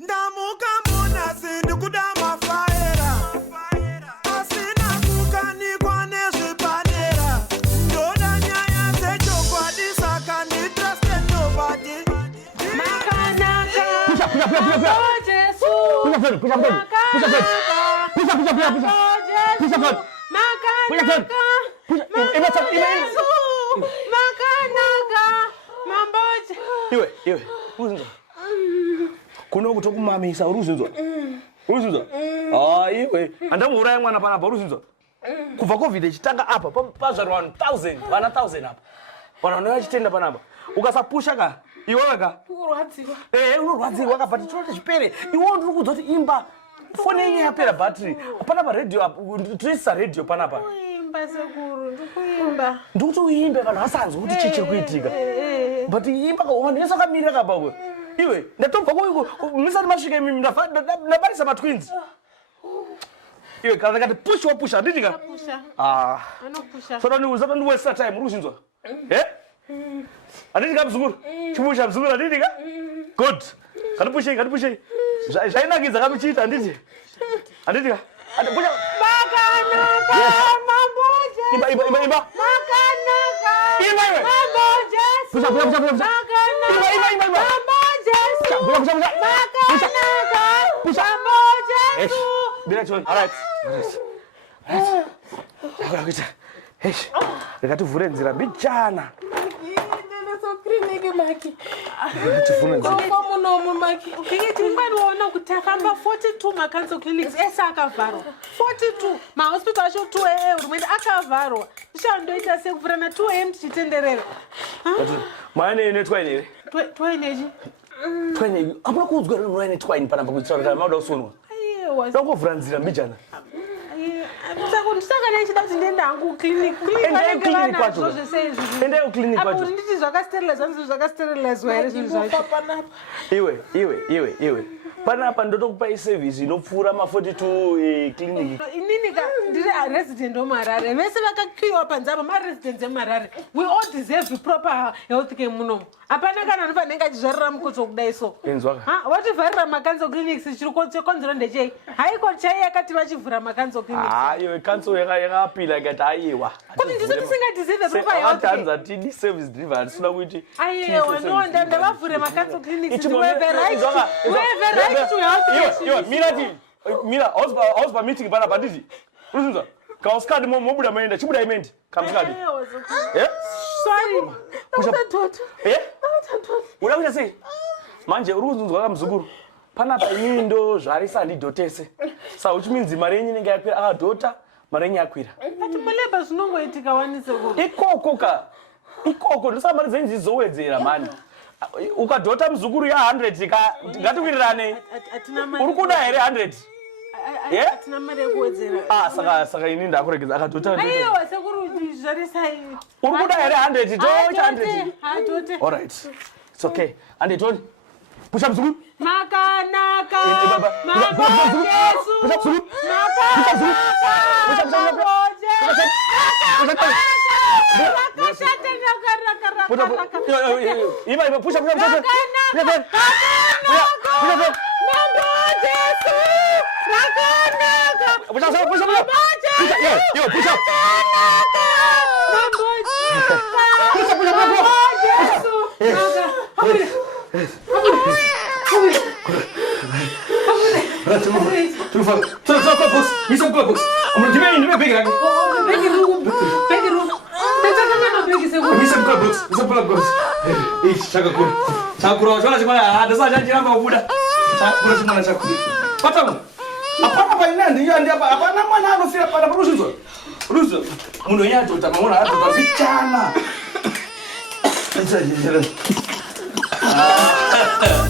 Ndamuka muna sindu kudama faera. Asina kukani kwa nezvipanera. Ndoda nyaya zecho kwa disaka ni trust and nobody. Makanaka. Push Oh, Jesu. Push Iwe. Uzinzwa. Kuno kutokumamisa uruzinzwa. Uruzinzwa. Iwe. Andamuuraya mwana panapa uruzinzwa. Kubva COVID chitanga apa pazvarwa 1000, vana 1000 apa. Vana chitenda panapa. Ukasapusha ka iwewe ka Urwadziwa. Unorwadziwa ka but chinote chipere. Iwe ndiri kudzwa kuti imba fone yenyu yapera battery. Panapa radio apa tisa radio panapa. Kuimba sekuru, ndikuimba. Ndikuti uimbe vanhu vasanzwa kuti chii chiri kuitika. But imba kaona nesakamira ka bawe. Iwe ndatobva misati masvika imi ndabarisa matwins. Iwe kana kati push handitika. Pusha. Anopusha. Saka ni waste time ruzinzwa. Handitika mzukuru. Chipusha mzukuru handitika. Good. Kati zvainakidza kamuchiita handiti. Handitika. Pusha. Makanaka. Mamboje. Imba. Makanaka. Imba iwe. Mamboje. Pusha. Makanaka. Imba. Mamboje. Pusha. Makanaka. Pusha. Mamboje. Direction. All right. Rikativhure nzira mbichana. Kutafamba 42 macancer clinics esakavharwa 42 mahospital acho 2 hurumende akavharwa tichandoita sekuvhura na 2 tichitenderera Maana inoitwa ine. twainei Twaine. Apana kuudzwa rinova ine twaine panapa kutsara kana mauda usonwa. Ndangovhura nzira mbichana. Saka nechida kuti ndiende hangu clinic kwacho. Endayo clinic kwacho. nditi zvakasterilizwa here zvinhu zvacho panapa. Iwe. Panapa ndotokupai service inopfuura ma 42 clinic. Inini ndiri resident weMarare. Vese vakakiwa panzapa maresidents eMarare. We all deserve proper health care munomu. Hapana kana anofanira achizvarira mukutso kudai so. Enzwaka. Wativharira macancer clinics chiri konzero ndechei. Haiko chai yakati vachivhura macancer clinics. Iwe council yakapila ikati aiwa. Kuti ndiso tisingadeserve proper health care. Atanza tidi service delivery sina kuti. Aiwa no ndavavhure macancer clinics. We have a right to health care. Mira, auspa meeting pana paditi. Uzinza. Kauskadi mobuda maenda chibuda imendi. Kamskadi. Sorry. Uda kuita sei? Manje uruzunzwa kamzukuru. Panapa inini ndo zvarisa handidhotese. Saka which means mari yenyu inenge yakwira akadhota, mari yenyu yakwira. Ati muleba zvinongoitika wanise kuno. Ikoko ndosaka mari dzenyu dzizowedzera mani. Ukadhota mzukuru ya 100 ka ngatikwirirane. Uri kuda here 100? Atina mari yekuwedzera. Saka inini ndakuregedza akadhota. Aiwa sekuru zvarisai. Uri kuda here 100? Tocha 100. Hadote. All right. It's okay. And it on. Push up mzukuru. Makanaka. Push up mzukuru. Apana